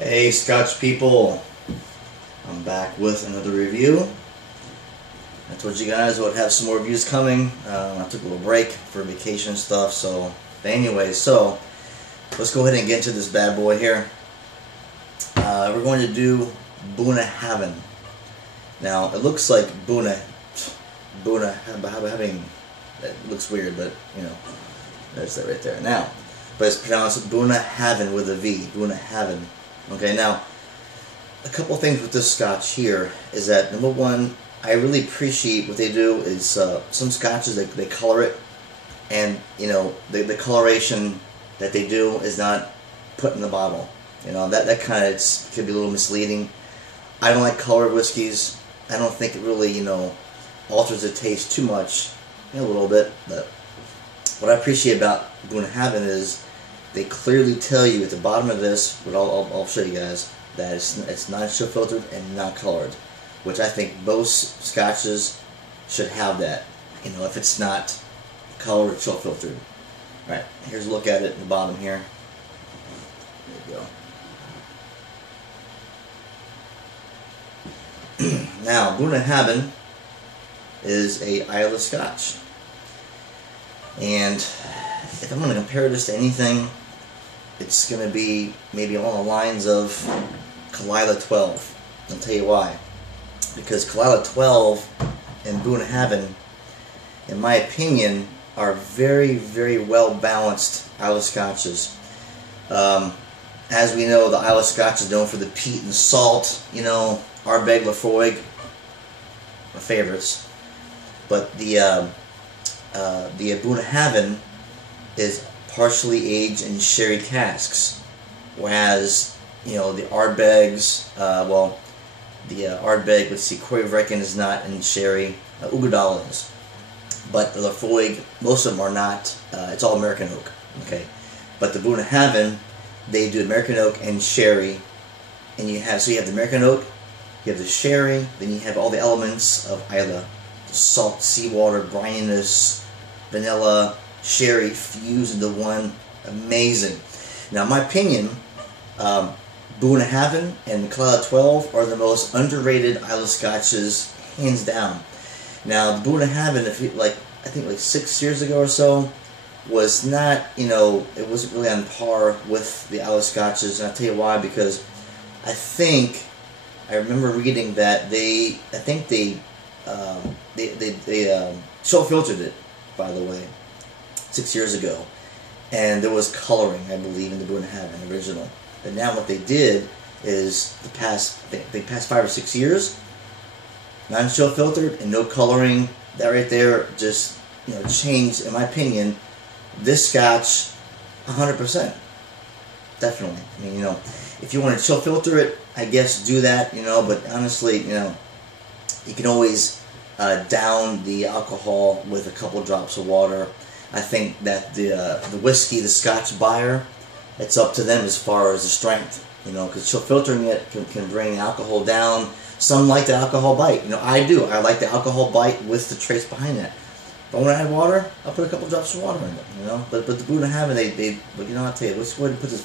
Hey Scotch people, I'm back with another review. I told you guys I would have some more reviews coming. I took a little break for vacation and stuff, but anyway, so let's go ahead and get into this bad boy here. We're going to do Bunnahabhain. Now it looks like Bunnahabhain. It looks weird, but you know, there's that right there. Now, but it's pronounced Bunnahabhain with a V. Bunnahabhain. Okay, now a couple things with this Scotch here is that, number one, I really appreciate what they do is some Scotches they color it, and you know the coloration that they do is not put in the bottle. You know that kind of could be a little misleading. I don't like colored whiskeys. I don't think it really alters the taste too much, a little bit. But what I appreciate about Bunnahabhain is they clearly tell you at the bottom of this, what I'll show you guys, that it's non-chill filtered and not colored, which I think most Scotches should have that. If it's not colored or chill filtered. All right, here's a look at it at the bottom here. There you go. Now, Bunnahabhain is a Islay Scotch, and if I'm going to compare this to anything, it's going to be maybe along the lines of Kalila 12. I'll tell you why. Because Kalila 12 and Bunnahabhain, in my opinion, are very, very well balanced Islay Scotches. As we know, the Islay Scotch is known for the peat and salt. Ardbeg, Laphroaig, my favorites. But the Bunnahabhain is partially aged in sherry casks, whereas the Ardbegs, the Ardbeg, let's see, Quaverrecken is not in sherry. Ugadal is, but the Laphroaig, most of them are not. It's all American oak. Okay, but the Bunnahabhain, they do American oak and sherry, and you have the American oak, you have the sherry, then you have all the elements of Islay, the salt, seawater, brininess, vanilla, sherry fused into one. Amazing. Now, in my opinion, Bunnahabhain and Kalila 12 are the most underrated Islay Scotches, hands down. Now, the Bunnahabhain, I think 6 years ago or so, was not, it wasn't really on par with the Islay Scotches, and I'll tell you why. Because I remember reading that they chill filtered it, by the way, 6 years ago, and there was coloring, I believe, in the Bunnahabhain original. But now what they did is the past 5 or 6 years, non-chill filtered and no coloring. That right there just changed, in my opinion, this Scotch 100%. Definitely. I mean, if you want to chill filter it, I guess do that. But honestly, you can always down the alcohol with a couple drops of water. I think that the whiskey, the Scotch buyer, it's up to them as far as the strength, because chill filtering it can bring alcohol down. Some like the alcohol bite. I do. I like the alcohol bite with the trace behind that. If I want to add water, I'll put a couple drops of water in it, But the Bunnahabhain, but I'll tell you, let's go ahead and put this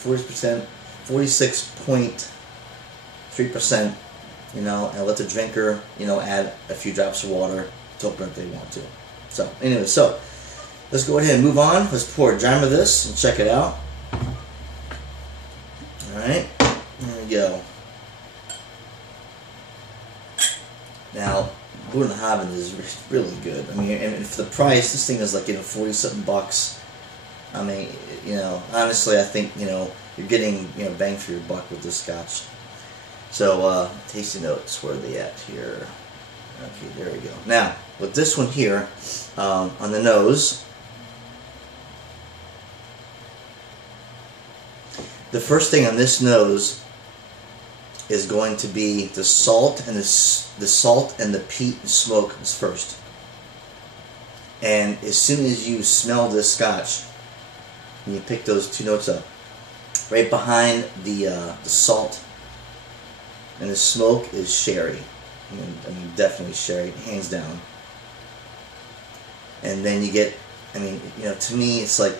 46.3%, and let the drinker, add a few drops of water to open it if they want to. So, anyway, let's go ahead and move on. Let's pour a dram of this and check it out. Alright, there we go. Now, Bunnahabhain is really good. I mean, and for the price, this thing is like, 40-something bucks. I mean, honestly, I think, you're getting, bang for your buck with this Scotch. So, tasting notes, where are they at here? Okay, there we go. Now, with this one here, on the nose, the first thing on this nose is going to be the salt and the salt and the peat and smoke is first. And as soon as you smell this Scotch, and you pick those two notes up, right behind the salt and the smoke is sherry. I mean, definitely sherry, hands down. And then you get, to me, it's like,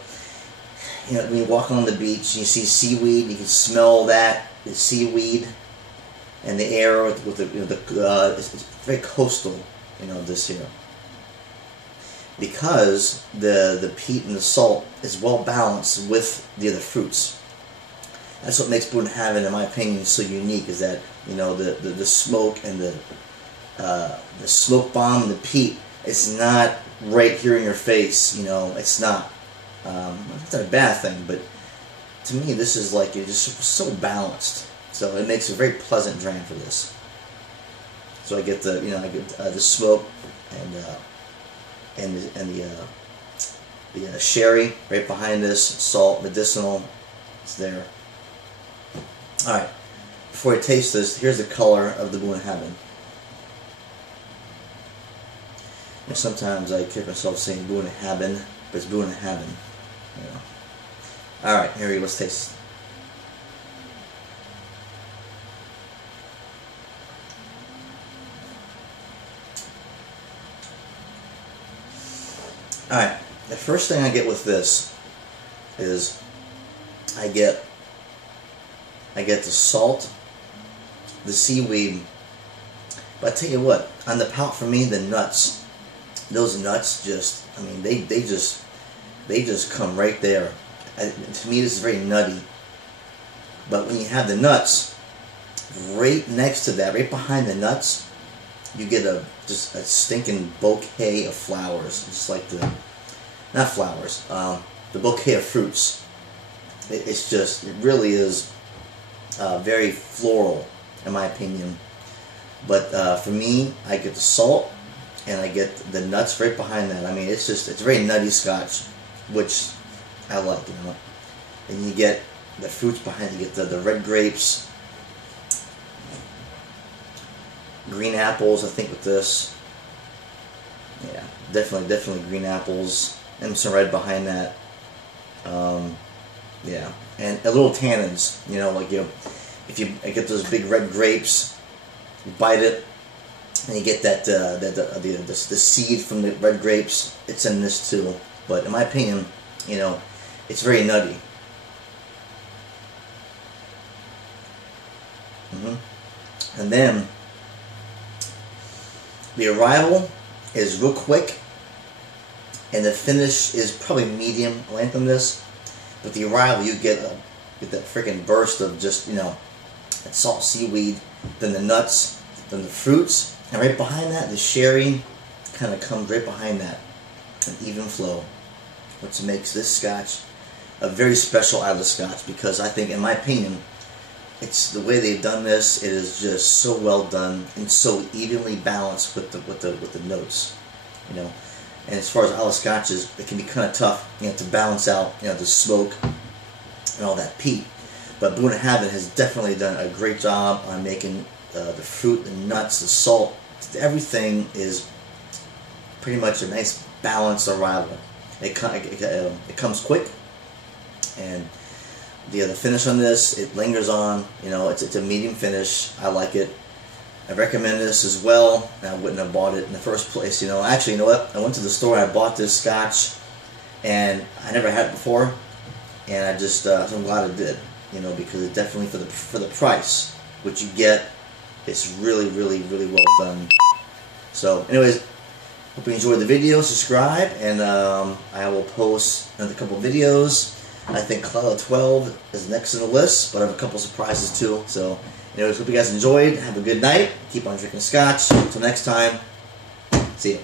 when you walk on the beach, you see seaweed, you can smell that. the seaweed and the air with the, you know, it's very coastal, you know, this here. Because the peat and the salt is well balanced with the other fruits. That's what makes Bunnahabhain, in my opinion, so unique. Is that, you know, the smoke and the smoke bomb and the peat. It's not right here in your face. You know, it's not. It's not a bad thing, but to me, this is like, it's just so balanced. So it makes a very pleasant dram for this. So I get the, you know, I get the smoke and the sherry right behind this, salt, medicinal. It's there. All right. Before I taste this, here's the color of the Bunnahabhain. And sometimes I kick myself saying Bunnahabhain, but it's Bunnahabhain. You know. All right, here we go. Let's taste. All right. The first thing I get with this is I get the salt, the seaweed, but I tell you what, on the palate for me, the nuts, those nuts just, I mean, they just come right there. To me, this is very nutty. But when you have the nuts, right next to that, right behind the nuts, you get just a stinking bouquet of flowers. Just like not flowers, the bouquet of fruits. It really is very floral, in my opinion. But for me, I get the salt and I get the nuts right behind that. I mean, it's very nutty Scotch, which I like, you know. And you get the fruits behind. You get the red grapes, green apples. I think with this, yeah, definitely green apples, and some red behind that. Yeah, and a little tannins. You know, like if you get those big red grapes, you bite it, and you get that the seed from the red grapes. It's in this too. But in my opinion, you know, it's very nutty. And then the arrival is real quick, and the finish is probably medium length on this. But the arrival, you get that freaking burst of just, you know, that salt, seaweed, then the nuts, then the fruits, and right behind that, the sherry kind of comes right behind that, an even flow, which makes this Scotch a very special Islay Scotch. Because I think, in my opinion, it's the way they've done this. It is just so well done and so evenly balanced with the notes, you know. And as far as Islay Scotches, it can be kind of tough, you know, to balance out, you know, the smoke and all that peat. But Bunnahabhain has definitely done a great job on making the fruit, the nuts, the salt. Everything is pretty much a nice balanced arrival. It comes quick, and the finish on this, it lingers on. You know, it's a medium finish. I like it. I recommend this as well. I wouldn't have bought it in the first place. You know, actually, you know what? I went to the store and I bought this Scotch, and I never had it before, and I'm glad I did. You know, because it definitely, for the price which you get, it's really well done. So, anyways, hope you enjoyed the video. Subscribe, and I will post another couple videos. I think Cloud 12 is next on the list, but I have a couple surprises too. So, anyways, hope you guys enjoyed. Have a good night. Keep on drinking Scotch. Until next time, see you.